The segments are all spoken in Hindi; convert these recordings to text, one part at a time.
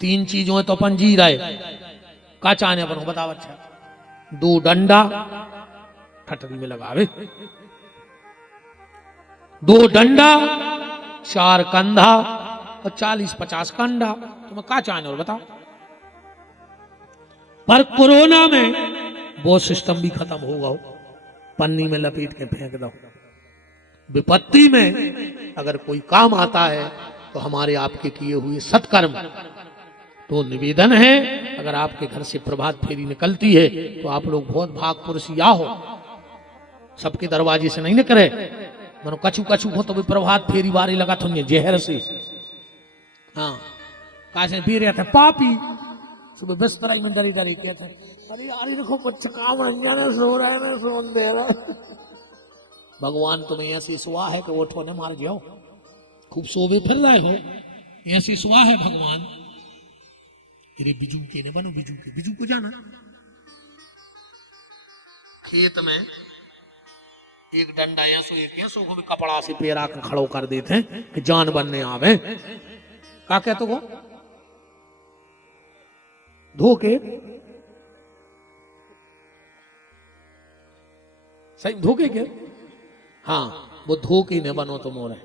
तीन चीजों है तो अपन जी रहे। का चाहने अपन बताओ। अच्छा, 2 डंडा ठटरी में लगावे, 2 डंडा, 4 कंधा और 40-50 कंडा। तुम्हें का चाहने और बताओ। पर कोरोना में वो सिस्टम भी खत्म होगा, पन्नी में लपेट के फेंक दो। विपत्ति में अगर कोई काम आता है तो हमारे आपके किए हुए सत्कर्म। तो निवेदन है, अगर आपके घर से प्रभात फेरी निकलती है तो आप लोग बहुत भाग पुरुषिया हो, सबके दरवाजे से नहीं निकले। मनो कछु कछु हो तो भी प्रभात फेरी बारी लगा तो जहर से। हाँ, कासे पी रहे थे पापी, सुबह बिस्तर में डरी डरी कहते अरे यार देखो कुछ काम रंजाने सो रहे हैं, सोन दे रहा। भगवान तुम्हें ऐसी सुहा है कि उठो ने मार जाओ, खूब सोवे फिर रहे हो, ऐसी सुहा है भगवान। अरे बिजू के ने बनो, बिजू को जाना। खेत में एक डंडा ऐसो एक ऐसो को भी कपड़ा से पेरा के खड़ो कर देते हैं कि जान बनने आवे। का कहते हो धोके, सही धोके के। हाँ, वो धोके ने बनो तो मोर है।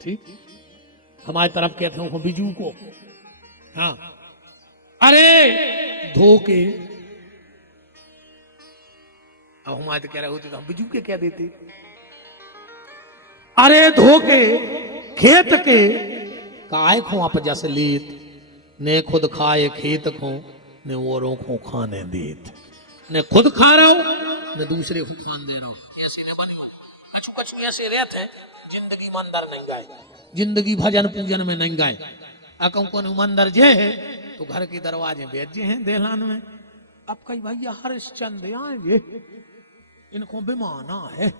ठीक, हमारी तरफ कहते हैं बिजू को। हाँ, अरे धोके। अब हमारे तो कह रहे होते तो हम बिजू के क्या देते। अरे धोके खेत के काय खो आप जैसे लेत, ने खुद खाए खेत खो, ने औरों को खाने देत। ने खुद खा रहा हो, ने दूसरे को खान दे रहा हो। ऐसे ने बनी कछु कछु ऐसे रहते हैं, जिंदगी मंदर नहीं गाए, जिंदगी भजन पूजन में नहीं गाए। अकम को मंदिर जे है तो घर के दरवाजे बेचे हैं देहलान में। अब कई भैया हरिश्चंद्र आएंगे, इनको बेमाना है।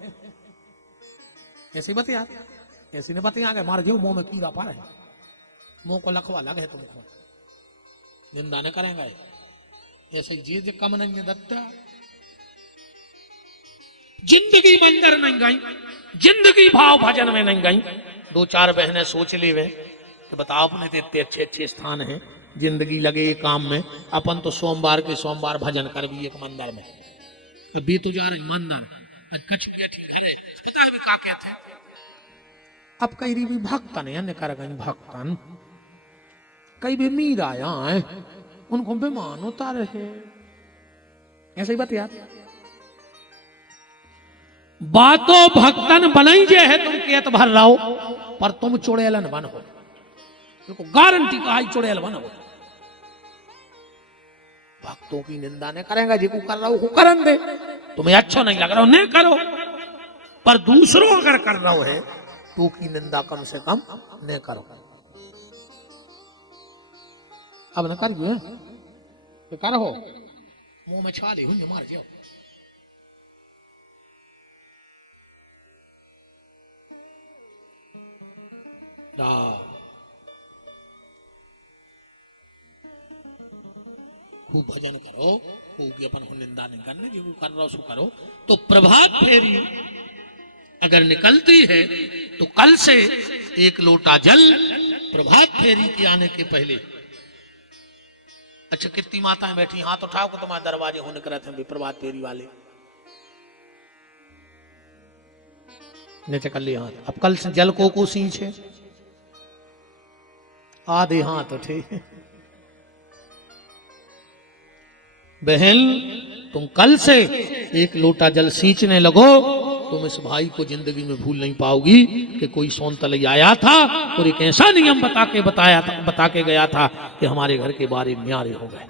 ऐसे बतिया, ऐसे ने बतिया गए मार जो मुंह में कीड़ा पा रहे, मुंह को लखवा लगे तुमको, निंदा न करेंगे। ऐसे जी कम नहीं दत्ता। जिंदगी मंदिर नहीं गई, जिंदगी भाव भजन में नहीं गई। 2-4 बहनें सोच ली वे तो बताओ, अपने इतने अच्छे अच्छे स्थान हैं, जिंदगी लगे काम में। अपन तो सोमवार के सोमवार भजन कर भी एक मंदिर में बी तो जा रहे मंदिर कछ क्या ठीक है पता है का कहते हैं। अब कई भी भक्तन अन्य कर गई भक्तन, कई भी मीरा आए उनको बेमान होता रहे। ऐसे ही बात यार, बातों भक्तन बनाई जे है तुम केत भर रहो, पर तुम चुड़ैलन बन हो। गारंटी का ही चुड़ैल बनो। भक्तों की निंदा नहीं करेंगे, जिको कर रहा हो करन दे। तुम्हें अच्छा नहीं लग रहा हो नहीं करो, पर दूसरों अगर कर रहा हो है तो की निंदा कम से कम नहीं करो। अब न करिए तो करो, मुंह में छाले हुई मार जाओ। खूब भजन करो, खूब अपन को निंदा नहीं करने, जो कर रहा हो सो करो। तो प्रभात फेरी अगर निकलती है तो कल से 1 लोटा जल प्रभात फेरी के आने के पहले। अच्छा, कितनी माताएं बैठी हाथ उठाओ को तुम्हारे दरवाजे होने कर रहे थे प्रभात फेरी वाले नीचे कर लिया हाथ। अब कल से जल को सींच है आधे हाथ उठे। बहन तुम कल से 1 लोटा जल सींचने लगो, तुम इस भाई को जिंदगी में भूल नहीं पाओगी कि कोई सोनतलई आया था और एक ऐसा नियम बता के गया था कि हमारे घर के बारे न्यारे हो गए।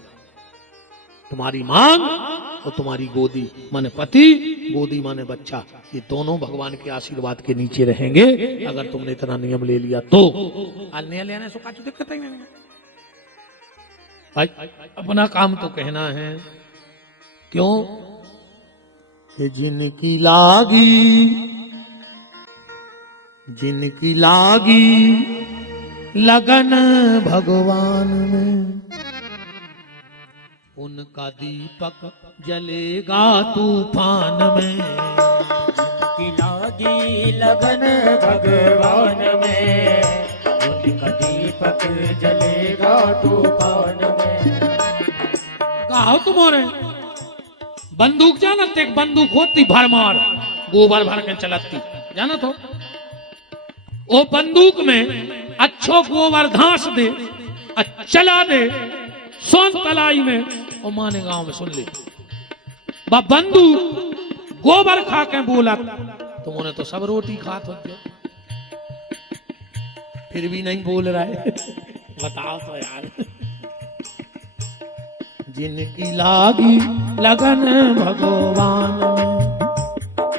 तुम्हारी मांग और तुम्हारी गोदी माने पति, गोदी माने बच्चा, ये दोनों भगवान के आशीर्वाद के नीचे रहेंगे अगर तुमने इतना नियम ले लिया तो। अन्य लेने से कुछ दिक्कत ही नहीं है भाई, अपना काम तो कहना है। क्यों कि जिनकी लागी लगन भगवान में, उनका दीपक जलेगा तूफान में। जिनकी लागी लगन भगवान में, उनका दीपक जलेगा तूफान में। कहा तुम्हारे बंदूक जानत, एक बंदूक होती भरमार, गोबर भर के चलती, जाना तो वो बंदूक में अच्छो गोबर धांस दे, चला दे सोन तलाई में, और माने गांव में सुन ले बंदूक गोबर खा के बोला, तुमने तो सब रोटी खात हो, फिर भी नहीं बोल रहा है। बताओ तो यार, जिनकी लागी लगन भगवान में,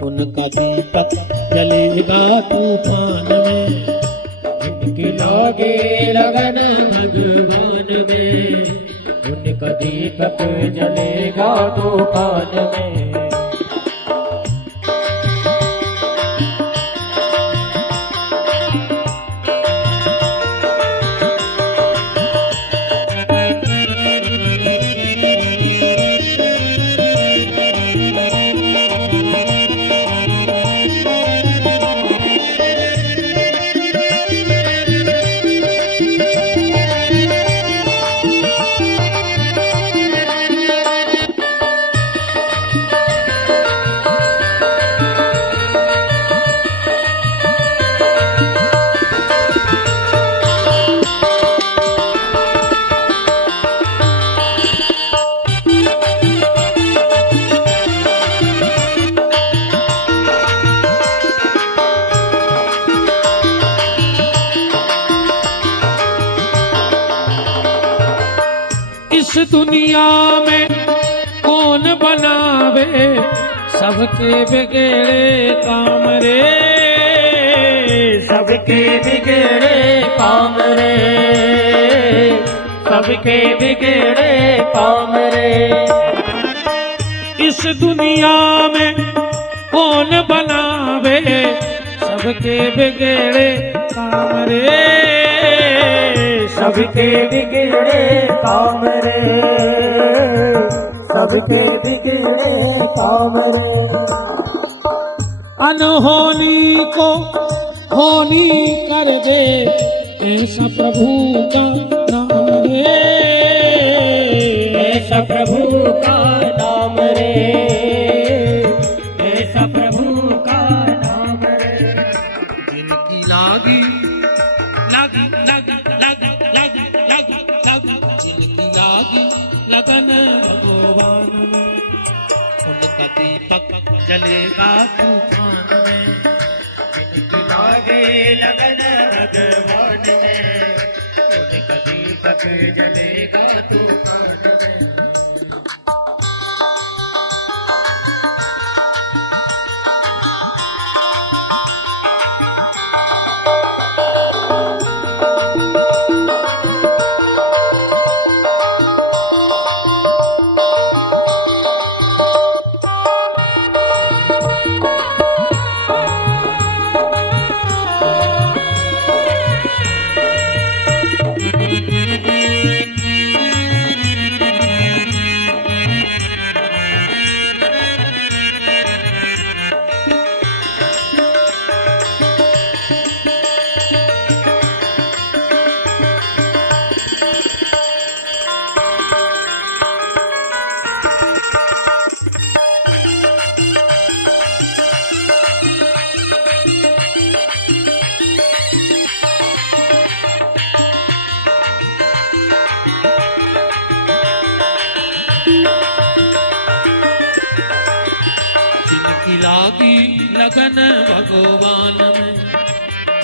उनका दीपक जलेगा तूफान में। जिनकी लागे लगन भगवान में, उनका दीपक जलेगा तूफान में। इस दुनिया में कौन बनावे सबके बिगड़े काम रे, सबके बिगड़े काम रे, सबके बिगड़े काम रे। इस दुनिया में कौन बनावे सबके बिगड़े काम रे, सबके बिगड़े काम रे, सबके बिगड़े काम रे। अनहोनी को होनी कर दे, ऐसा प्रभु का नाम रे, ऐसा प्रभु का नाम रे, ऐसा प्रभु का नाम रे। जिनकी लागी लागी लागी लागी लागी लागी लागी, जिनकी लागी लगन भगवान में, उनका दीपक जलेगा तूफान में। जिनकी लागे लगन भगवान में, उनका दीपक जलेगा तूफान में। लागी लगन भगवान में,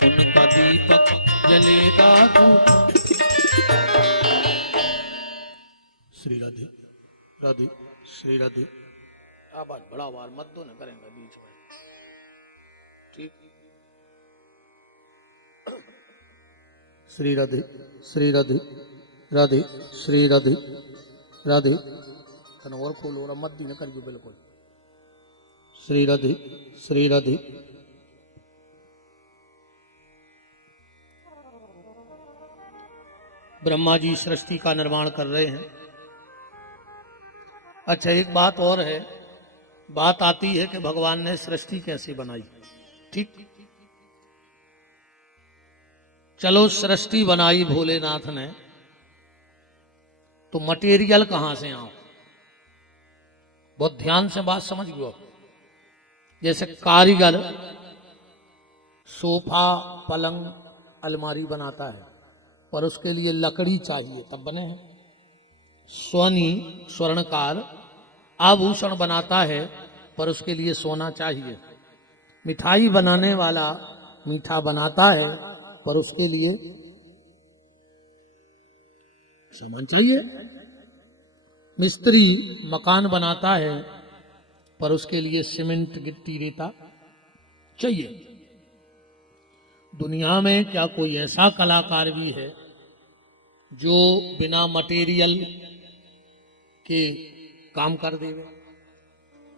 उनका दीपक जलेगा तूफान। श्री राधे राधे श्री राधे। आवाज बड़ा वार मत दो ना, करेंगे बीच में, ठीक। श्री राधे श्री राधे राधे श्री राधे राधे। तन और खोलो और मत दी न करियो बिल्कुल। श्री राधे श्री राधे। ब्रह्मा जी सृष्टि का निर्माण कर रहे हैं। अच्छा, एक बात और है, बात आती है कि भगवान ने सृष्टि कैसे बनाई। ठीक, चलो सृष्टि बनाई भोलेनाथ ने, तो मटेरियल कहां से आओ? बहुत ध्यान से बात समझ गयो। जैसे कारीगर सोफा, पलंग, अलमारी बनाता है, पर उसके लिए लकड़ी चाहिए तब बने हैं। स्वर्णकार आभूषण बनाता है, पर उसके लिए सोना चाहिए। मिठाई बनाने वाला मीठा बनाता है, पर उसके लिए सामान चाहिए। मिस्त्री मकान बनाता है, पर उसके लिए सीमेंट, गिट्टी, रेता चाहिए। दुनिया में क्या कोई ऐसा कलाकार भी है जो बिना मटेरियल के काम कर देवे?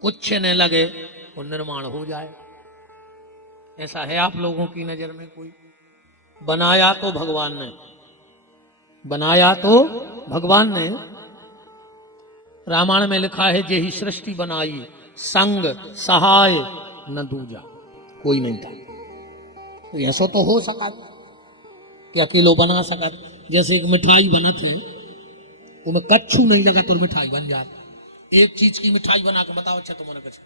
कुछ न लगे वो निर्माण हो जाए। ऐसा है आप लोगों की नजर में कोई? बनाया तो भगवान ने, बनाया तो भगवान ने। रामायण में लिखा है, जे ही सृष्टि बनाई संग सहाय न दूजा, कोई नहीं था। तो ऐसा तो हो सका कि अकेलो बना सका। जैसे एक मिठाई बनत है, उसमें कच्छू नहीं लगा तो मिठाई बन जाती। एक चीज की मिठाई बना के बताओ, अच्छा तुम्हारे कच्छू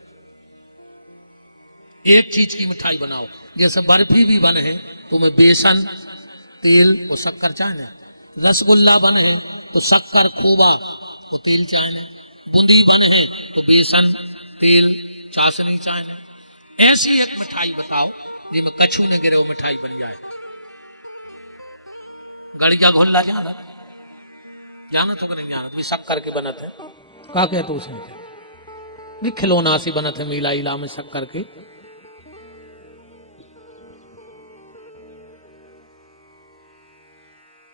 एक चीज की मिठाई बनाओ। जैसे बर्फी भी बने है तो में बेसन, तेल और शक्कर चाहिए। रसगुल्ला बने है तो शक्कर, खोवा और तेल चाहिए। बूंदी बने है तो बेसन, तेल, चाशनी चाहिए। ऐसी एक मिठाई बताओ जिसमें कछू न गिरे, वो मिठाई बन जाए। गड़िया घोल्ला जाना तो नहीं जाना, तो शक्कर के बनत है। का कहते तो उसे खिलौना सी बनत है, मिला इला में शक्कर के।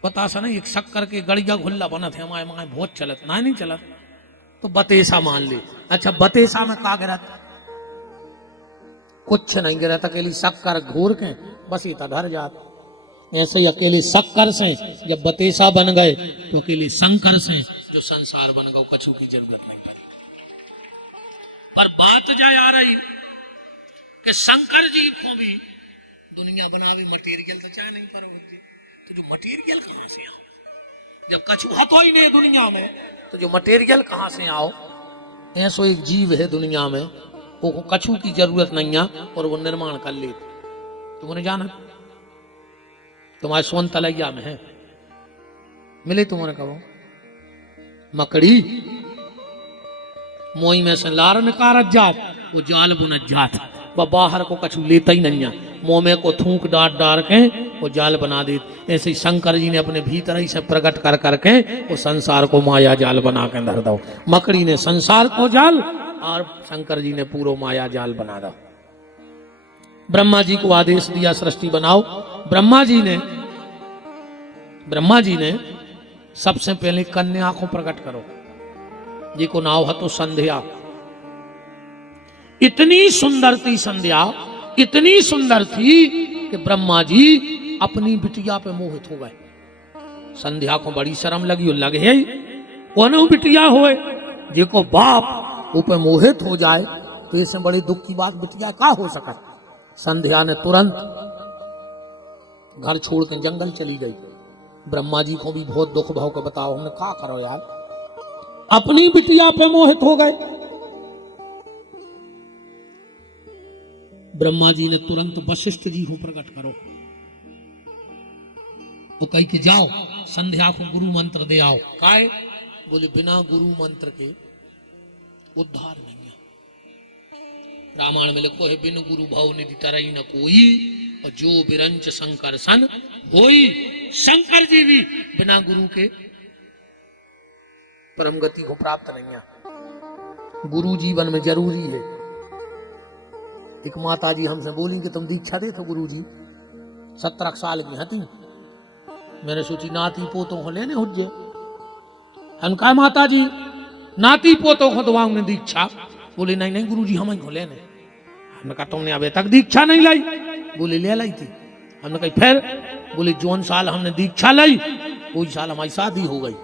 पता सा नहीं, एक शक्कर के गड़िया घुल्ला बनत है, हमारे वहां बहुत चलत ना, नहीं चलत तो बतेसा मान ले। अच्छा, बतेसा में का गिरत? कुछ नहीं गिरत, अकेली शक्कर घोर के बस इतना धर जात। ऐसे ही अकेले शक्कर से जब बतेसा बन गए, तो अकेले शंकर से जो संसार बन गया, कछु की जरूरत नहीं पड़ी। पर बात जाए आ रही कि शंकर जी को भी दुनिया बनावी, मटेरियल तो चाहे नहीं पर तो जो मटेरियल कहां से आओ? जब कछु हतो ही नहीं दुनिया में, तो जो मटेरियल कहां से आओ? ऐसो एक जीव है दुनिया में, वो कछु की जरूरत नहीं है और वो निर्माण कर ले। तुमने जाना तुम्हारे सोन तलैया में है, मिले तुमने कहो मकड़ी मोई में से लार निकारत जात, वो जाल बुनत जात। वह बाहर को कछु लेता ही नहीं है, मुंह में को थूक डाट डार के वो जाल बना दे। ऐसे ही शंकर जी ने अपने भीतर ही से प्रकट कर करके वो संसार को माया जाल बना के धर दो। मकड़ी ने संसार को जाल और शंकर जी ने पूरा माया जाल बना दो। ब्रह्मा जी को आदेश दिया सृष्टि बनाओ। ब्रह्मा जी ने सबसे पहले कन्या को प्रकट करो, जी को नाव है तो संध्या। इतनी सुंदर थी संध्या, इतनी सुंदर थी कि ब्रह्मा जी अपनी बिटिया पे मोहित हो गए। संध्या को बड़ी शर्म लगी, और लगे है कौन बिटिया होए जिको बाप ऊपर मोहित हो जाए, तो इससे बड़ी दुख की बात बिटिया का हो सका। संध्या ने तुरंत घर छोड़ के जंगल चली गई। ब्रह्मा जी को भी बहुत दुख भाव के बताओ, हमने क्या करो यार, अपनी बिटिया पे मोहित हो गए। ब्रह्मा जी ने तुरंत वशिष्ठ जी को प्रकट करो, तो कही कि जाओ संध्या को गुरु मंत्र दे आओ। काहे? बोले बिना गुरु मंत्र के उद्धार नहीं है। रामायण में लिखो है, बिन गुरु भाव निधि तरई न कोई, और जो बिरंच शंकर सन होई। शंकर जी भी बिना गुरु के परम गति को प्राप्त नहीं है। गुरु जीवन में जरूरी है। एक माता जी हमसे बोली कि तुम दीक्षा दे तो गुरु जी 17 साल की हती। मैंने सोची नाती पोतों को लेने हुज्जे। हम कहा माता जी नाती पोतों को दवाऊं ने दीक्षा। बोले नहीं नहीं गुरु जी हम को लेने। हमने कहा तुमने अभी तक दीक्षा नहीं लाई। बोले ले लाई थी। हमने कहा फिर? बोले जोन साल हमने दीक्षा लाई वही साल हमारी शादी हो गई।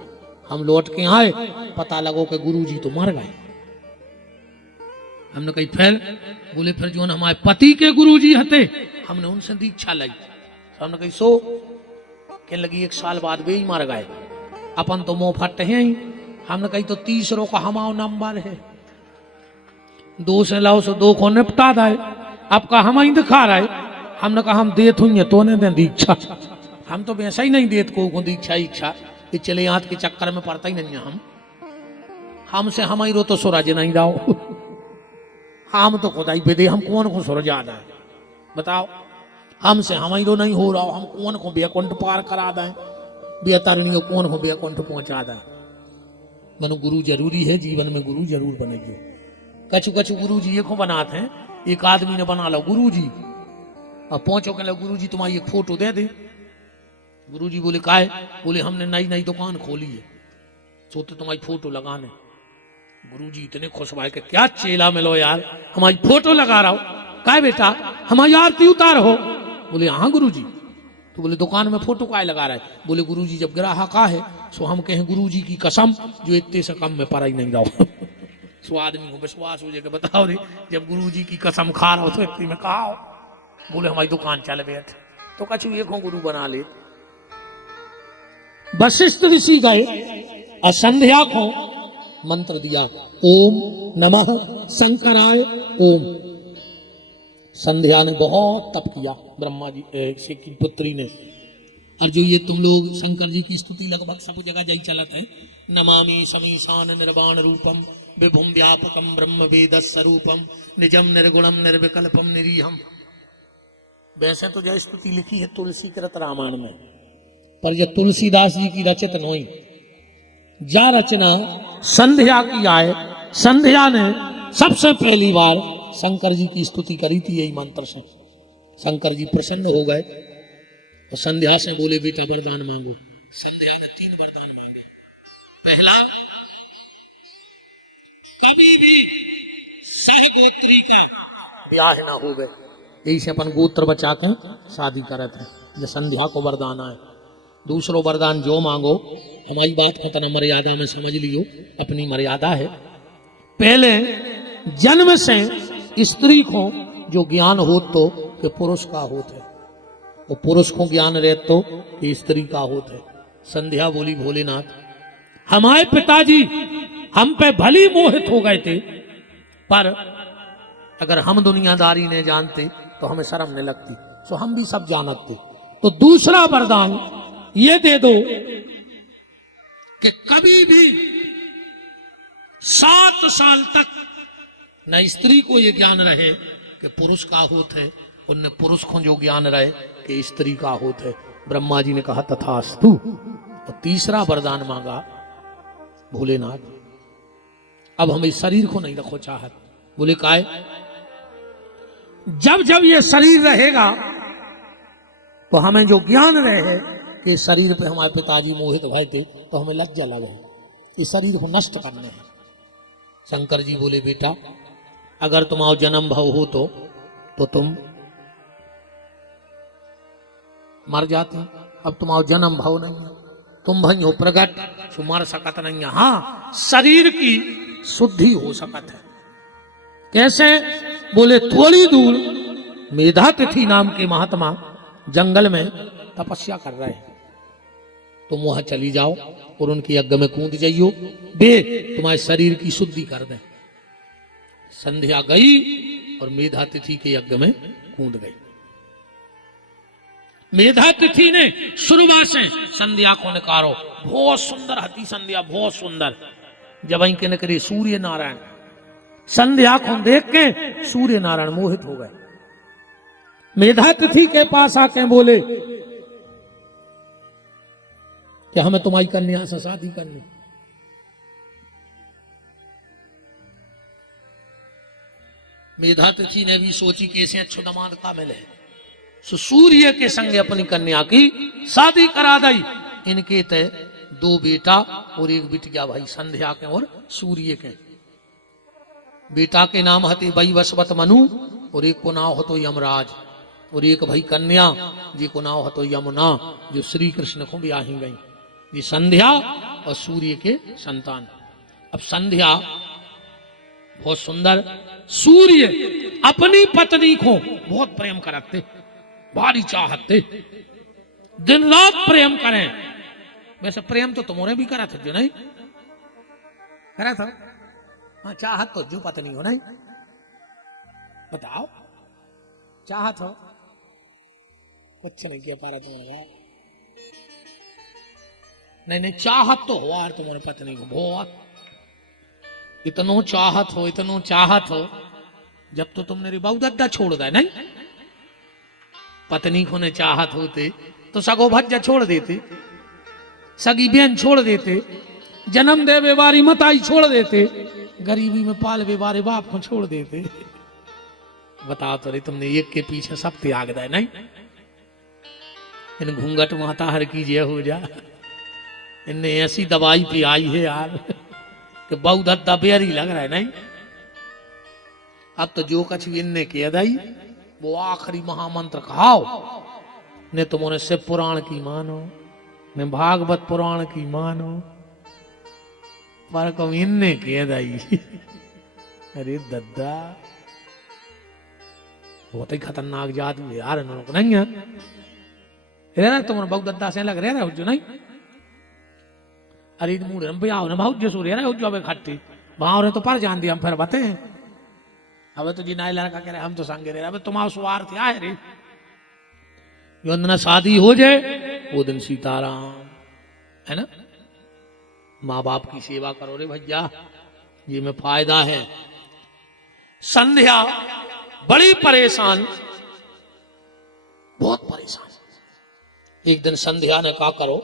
हम लौट के आए, पता लगो कि गुरु जी तो मर गए। हमने कही फिर? बोले फिर जो हमारे पति के गुरु जी हते, हमने उनसे दीक्षा लाई। तो हमने कही सो कहने लगी 1 साल बाद वे ही मर गए, अपन तो मुंह फट हैं ही। हमने कही तो 30 का हमारा नंबर है, 2 से लाओ से 2 को निपटा दाए। अब का हम ही दिखा रहे, हमने कहा हम देत हुई तो ने दे दीक्षा, हम तो वैसा ही नहीं देत को दीक्षा इच्छा कि चले यहाँ के चक्कर में पड़ता ही नहीं है। हमसे हम ही रो तो सूरज नहीं जाओ, हम तो खुदाई पे दे, हम कौन को सूरज आ जाए बताओ। हमसे हम ही रो नहीं हो रहा, हम कौन को बेकुंठ पार करा दें, बेतरणी को कौन को बेकुंठ पहुंचा दें। मनु गुरु जरूरी है, जीवन में गुरु जरूर बनेगी। कछु कछु गुरु जी को बनाते हैं, एक आदमी ने बना लो गुरु जी, अब पहुंचो कह लो गुरु जी तुम्हारी एक फोटो दे दे। गुरु जी बोले काहे? बोले हमने नई नई दुकान खोली है, सोते तुम्हारी फोटो लगाने। गुरु जी इतने खुश भाई के क्या चेला मिलो यार, हमारी फोटो लगा रहा हो। काहे बेटा हमारी आरती उतार हो? बोले हाँ गुरु जी। तो बोले दुकान में फोटो काहे लगा रहा है? बोले गुरु जी जब ग्राहक आ है सो हम कहें गुरु जी की कसम जो इतने से कम में पड़ा ही नहीं जाओ। सो आदमी को विश्वास हो जाएगा, बताओ रे जब गुरु जी की कसम खा रहा हो तो इतने में कहा हो। बोले हमारी दुकान चल बैठ, तो कछु एक हो गुरु बना ले। वशिष्ठ ऋषि गए, असंध्या को मंत्र दिया, ओम नमः शंकराय ओम। संध्या ने बहुत तप किया, ब्रह्मा जी से की पुत्री ने। और जो ये तुम लोग शंकर जी की स्तुति लगभग सब जगह जाई चलत है, नमामि समीशान निर्वाण रूपम विभुम व्यापकम ब्रह्म वेद स्वरूपम निजम निर्गुणम निर्विकल्पम निरीहम। वैसे तो जो स्तुति लिखी है तुलसी कृत रामायण में, पर यह तुलसीदास जी की रचित नहीं, जा रचना संध्या की आए। संध्या ने सबसे पहली बार शंकर जी की स्तुति करी थी यही मंत्र से। शंकर जी प्रसन्न हो गए और संध्या से बोले बेटा वरदान मांगो। संध्या ने 3 वरदान मांगे। पहला, कभी भी सहगोत्री का ब्याह ना हो गए, यही से अपन गोत्र बचा के शादी करते हैं, ये संध्या को वरदान आए। दूसरो वरदान जो मांगो, हमारी बात को तना मर्यादा में समझ लियो, अपनी मर्यादा है। पहले जन्म से स्त्री को जो ज्ञान हो तो कि पुरुष का होत है, और पुरुष को ज्ञान रहे तो कि स्त्री का होत है। संध्या बोली भोलेनाथ हमारे पिताजी हम पे भली मोहित हो गए थे, पर अगर हम दुनियादारी ने जानते तो हमें शर्म नहीं लगती, सो हम भी सब जानते। तो दूसरा वरदान ये दे दो कि कभी भी 7 साल तक न स्त्री को ये ज्ञान रहे कि पुरुष का होत है, उनने पुरुष को जो ज्ञान रहे कि स्त्री का होत है। ब्रह्मा जी ने कहा तथास्तु। और तीसरा वरदान मांगा भोलेनाथ अब हमें शरीर को नहीं रखो चाहत। बोले काहे? जब जब ये शरीर रहेगा तो हमें जो ज्ञान रहे कि शरीर पे हमारे पिताजी मोहित भय थे, तो हमें लज्जा लगे इस शरीर को नष्ट करने हैं। शंकर जी बोले बेटा अगर तुम्हारा जन्म भाव हो तो तुम मर जाते, अब तुम्हारा जन्म भाव नहीं है, तुम भई हो प्रगट, सो मर सकत नहीं है। हाँ शरीर की शुद्धि हो सकत है। कैसे? बोले थोड़ी दूर मेधातिथि नाम के महात्मा जंगल में तपस्या कर रहे हैं, तुम वहां चली जाओ और उनके यज्ञ में कूद जाइयो, वे तुम्हारे शरीर की शुद्धि कर दें। संध्या गई और मेधातिथि के यज्ञ में कूद गई। मेधातिथि ने शुरुआत से संध्या को नकारो, बहुत सुंदर हती संध्या, बहुत सुंदर। जब इनके नकरे सूर्य नारायण संध्या को देख के सूर्य नारायण मोहित हो गए। मेधातिथि के पास आके बोले कि हमें तुम्हारी कन्या से शादी करनी। मेधातिथि ने भी सोची कि ऐसे अच्छो दामाद का मिले, सो सूर्य के संग अपनी कन्या की शादी करा दी। इनके ते 2 बेटा और 1 बिटिया भाई, संध्या के और सूर्य के। बेटा के नाम हते भाई वसवत मनु और 1 को नाम हतो यमराज, और 1 भाई कन्या जी को नाम हतो यमुना, जो श्री कृष्ण को ब्याही गई। ये संध्या और सूर्य के संतान। अब संध्या बहुत सुंदर, सूर्य अपनी पत्नी को बहुत प्रेम करते, भारी चाहते, दिन रात प्रेम करें। वैसे प्रेम तो तुम्हारे भी करा था जो नहीं करा था। हाँ चाहत तो जो पत्नी हो नहीं बताओ चाहत हो कुछ नहीं किया पारा तुम्हारा। नहीं नहीं चाहत तो हो यार तुम्हारे पत्नी को बहुत इतनो चाहत हो जब तो तुमने रे बहु दद्दा छोड़ दिया नहीं पत्नी को ने चाहत होते तो सगो भज्जा छोड़ देते सगी बहन छोड़ देते जन्म दे बेवारी मताई छोड़ देते गरीबी में पाल बेवारे बाप को छोड़ देते। बताओ तो रे तुमने एक के पीछे सब त्याग दिया नहीं। इन घूंघट माता हर की जय हो जा। इनने ऐसी दवाई पी आई है यार कि बहु दद्दा बेरी लग रहा है नहीं। अब तो जो कछ भी इनने किया दाई वो आखिरी महामंत्र खाओ ने तुम्हारे शिव पुराण की मानो ने भागवत पुराण की मानो पर कम इनने किया दाई। अरे दद्दा बहुत ही खतरनाक जादू है यार इन लोगों को नहीं है तुम्हारे बहु दद्दा से लग रहा है जो नहीं। अरे मूड आओ ना बहुत जो सूर्य ना जो खट्टी भाव ने तो पर जान दिया हम फिर बते अब तो जी नाई लड़का कह रहे हम तो संगे रहे अब तुम्हारा स्वार्थ क्या है रे। जो दिन शादी हो जाए वो दिन सीताराम है ना। माँ बाप की सेवा करो रे भैया ये में फायदा है। संध्या बड़ी परेशान बहुत परेशान। एक दिन संध्या ने कहा करो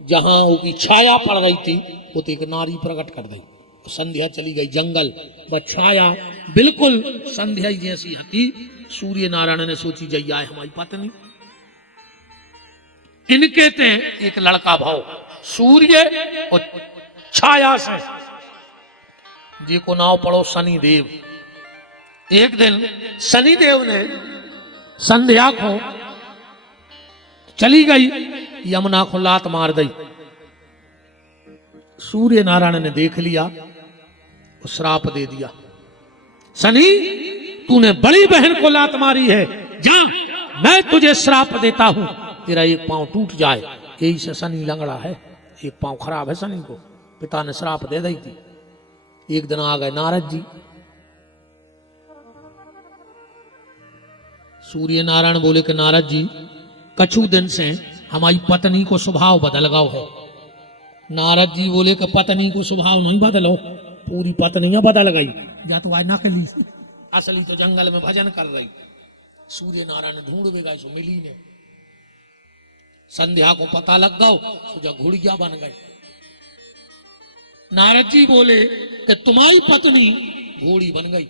जहां उसकी छाया पड़ रही थी वो तो एक नारी प्रकट कर दी। संध्या चली गई जंगल व छाया बिल्कुल संध्या जैसी हती। सूर्य नारायण ने सोची जैया है हमारी पत्नी इनके ते एक लड़का भाव सूर्य और छाया से जी को नाव पड़ो शनि देव। एक दिन शनि देव ने संध्या को चली गई यमुना को लात मार दी। सूर्य नारायण ने देख लिया श्राप दे दिया शनि तूने बड़ी बहन को लात मारी है जा मैं तुझे श्राप देता हूं तेरा एक पांव टूट जाए। यही से शनि लंगड़ा है एक पांव खराब है शनि को पिता ने श्राप दे दी थी। एक दिन आ गए नारद जी। सूर्य नारायण बोले कि नारद जी कछु दिन से हमारी पत्नी को स्वभाव बदल गया है। नारद जी बोले कि पत्नी को स्वभाव नहीं बदलो पूरी पत्नियां बदल गई या तो आज नकली असली तो जंगल में भजन कर रही। सूर्य नारायण ढूंढ में गए सो मिली ने। संध्या को पता लग गया तो जब घुड़िया बन गई। नारद जी बोले कि तुम्हारी पत्नी घोड़ी बन गई।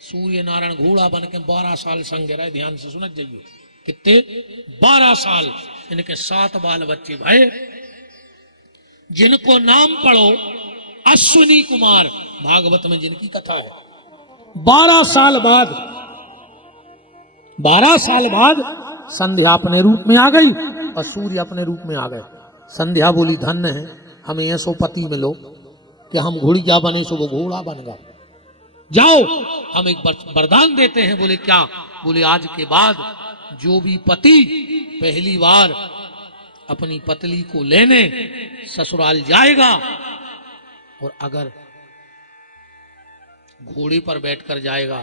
सूर्य नारायण घोड़ा बन के 12 साल संग रहे। ध्यान से सुनत जाइए कितने 12 साल। इनके 7 बाल बच्चे भाई जिनको नाम पढ़ो अश्विनी कुमार भागवत में जिनकी कथा है। 12 साल बाद संध्या अपने रूप में आ गई और सूर्य अपने रूप में आ गए। संध्या बोली धन्य है हमें ऐसो पति मिलो कि हम घोड़िया बने सो वो घोड़ा बन गया। जाओ हम एक वरदान देते हैं। बोले क्या? बोले आज के बाद जो भी पति पहली बार अपनी पत्नी को लेने ससुराल जाएगा और अगर घोड़े पर बैठकर जाएगा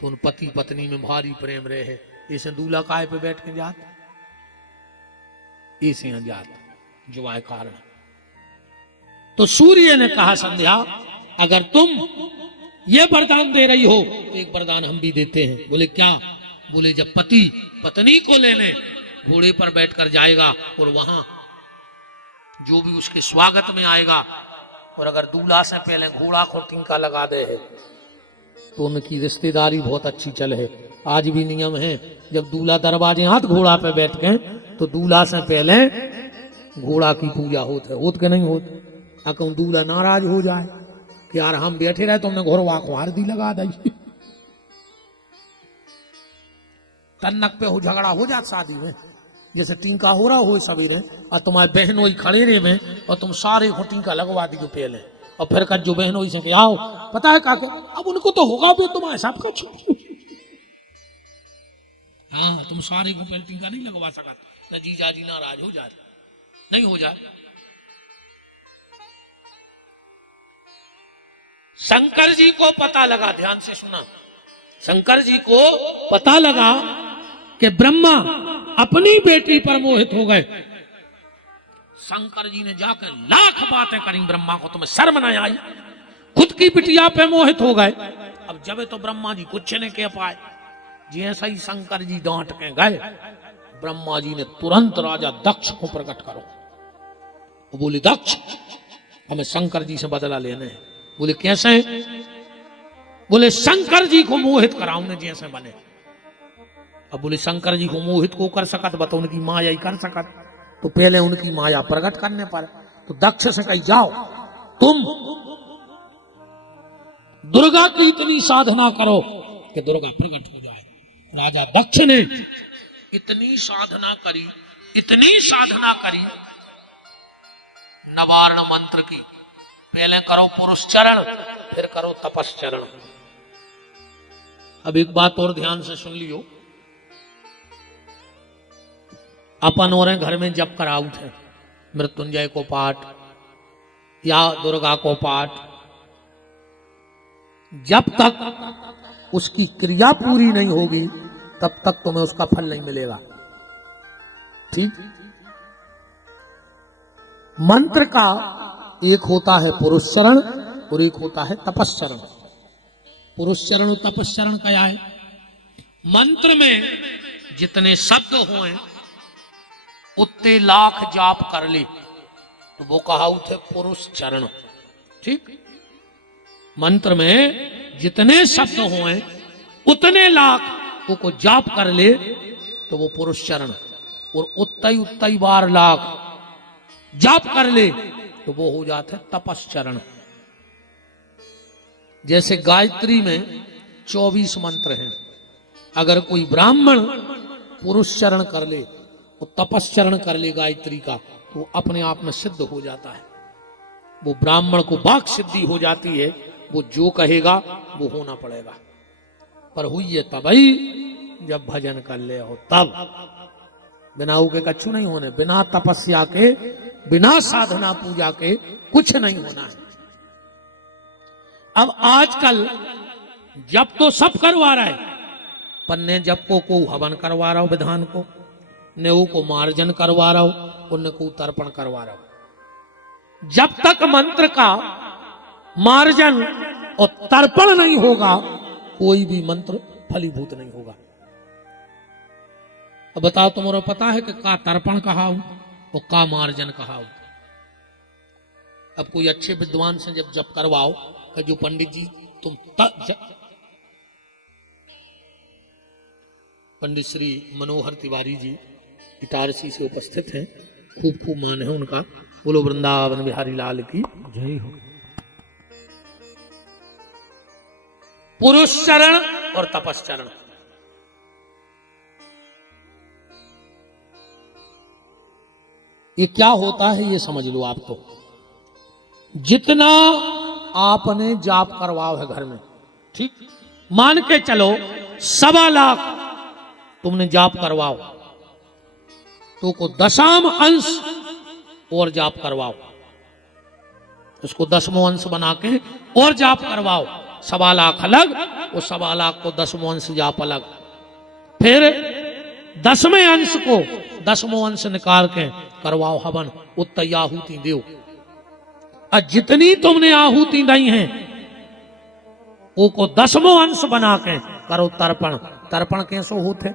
तो उन पति पत्नी में भारी प्रेम रहे। ऐसे दूल्हा काय पे बैठ के जात ऐसे जात जो आए कारण। तो सूर्य ने कहा संध्या अगर तुम ये वरदान दे रही हो तो एक वरदान हम भी देते हैं। बोले क्या? बोले जब पति पत्नी को लेने घोड़े पर बैठकर जाएगा और वहां जो भी उसके स्वागत में आएगा और अगर दूल्हा से पहले घोड़ा को टिंका लगा दे है तो उनकी रिश्तेदारी बहुत अच्छी चले है। आज भी नियम है जब दूल्हा दरवाजे हाथ घोड़ा पे बैठ गए तो दूल्हा से पहले घोड़ा की पूजा होत के नहीं होत। कहूं दूल्हा नाराज हो जाए कि यार हम बैठे रहे तुमने घोड़वा को हारदी लगा दी। तन्नक पे हो झगड़ा हो जाता शादी में जैसे टीका हो रहा हो सवेरे और तुम्हारे बहन वही खड़े रहे में और तुम सारे को टीका लगवा दी पहले और फिर कर जो बहन वही से आओ पता है काके अब उनको तो होगा भी तुम्हारे साथ का हाँ तुम सारे को पहले टीका नहीं लगवा सका न जीजा जी नाराज हो जाए, नहीं हो जाए। शंकर जी को पता लगा, ध्यान से सुना, शंकर जी को पता लगा कि ब्रह्मा अपनी बेटी पर मोहित हो गए। शंकर जी ने जाकर लाख बातें करी ब्रह्मा को, तुम्हें शर्म नहीं आई, खुद की बिटिया पे मोहित हो गए। अब जब तो ब्रह्मा जी कुछ नहीं कह पाए, जैसा ही शंकर जी डांट के गए, ब्रह्मा जी ने तुरंत राजा दक्ष को प्रकट करो। वो बोले दक्ष हमें शंकर जी से बदला लेने हैं। बोले कैसे? बोले शंकर जी को मोहित कराऊंगे जैसे बने। अब बोले शंकर जी को मोहित को कर सकत, बता उनकी माया ही कर सकत, तो पहले उनकी माया प्रकट करने पर। तो दक्ष से कही जाओ तुम दुर्गा की इतनी साधना करो कि दुर्गा प्रकट हो जाए। राजा दक्ष ने इतनी साधना करी, इतनी साधना करी, नवार्ण मंत्र की, पहले करो पुरुष चरण, फिर करो तपस्चरण। अब एक बात और ध्यान से सुन लियो, अपन और घर में जप कराऊ थे मृत्युंजय को पाठ या दुर्गा को पाठ, जब तक उसकी क्रिया पूरी नहीं होगी तब तक तुम्हें उसका फल नहीं मिलेगा। ठीक? मंत्र का एक होता है पुरुष चरण और एक होता है तपस्चरण। पुरुष चरण और तपस्चरण क्या है? मंत्र में जितने शब्द हों उतने लाख जाप कर ले तो वो कहा थे पुरुष चरण। ठीक? मंत्र में जितने शब्द हों उतने लाख को जाप कर ले तो वो पुरुष चरण, और उतई बार लाख जाप कर ले तो वो हो जाता है तपस्चरण। जैसे गायत्री में 24 मंत्र हैं, अगर कोई ब्राह्मण पुरुष चरण कर ले और तपस्चरण कर ले गायत्री का तो अपने आप में सिद्ध हो जाता है। वो ब्राह्मण को वाक सिद्धि हो जाती है, वो जो कहेगा वो होना पड़ेगा। पर हुई है तभी जब भजन कर ले हो, तब बिना उके कछु नहीं होने, बिना तपस्या के, बिना साधना पूजा के कुछ नहीं होना है। अब आजकल जब तो सब करवा रहा है, पन्ने जब को हवन करवा रहा हो, विधान को नेऊ को मार्जन करवा रहा हो, उन को तर्पण करवा रहा हो। जब तक मंत्र का मार्जन और तर्पण नहीं होगा कोई भी मंत्र फलीभूत नहीं होगा। अब बताओ, तुम्हारा पता है कि का तर्पण कहा हूं और का मार्जन कहा हूं? अब कोई अच्छे विद्वान से जब करवाओ कि जो पंडित जी तुम पंडित श्री मनोहर तिवारी जी इटारसी से उपस्थित हैं, खूब खूब मान है उनका, बोलो वृंदावन बिहारी लाल की जय हो। पुरुष चरण और तपस्चरण, ये क्या होता है ये समझ लो आप। तो जितना आपने जाप करवाओ है घर में, ठीक, मान के चलो 1.25 लाख तुमने जाप करवाओ तो को 10वां अंश और जाप करवाओ, उसको 10वां अंश बना के और जाप करवाओ। 1.25 लाख अलग, वो 1.25 लाख को 10वां अंश जाप अलग, फिर 10वें अंश को 10वां अंश निकाल के करवाओ हवन, उतनी आहुति दो। और जितनी तुमने आहुति दी है वो को 10वां अंश बना के करो तर्पण। तर्पण कैसे होते?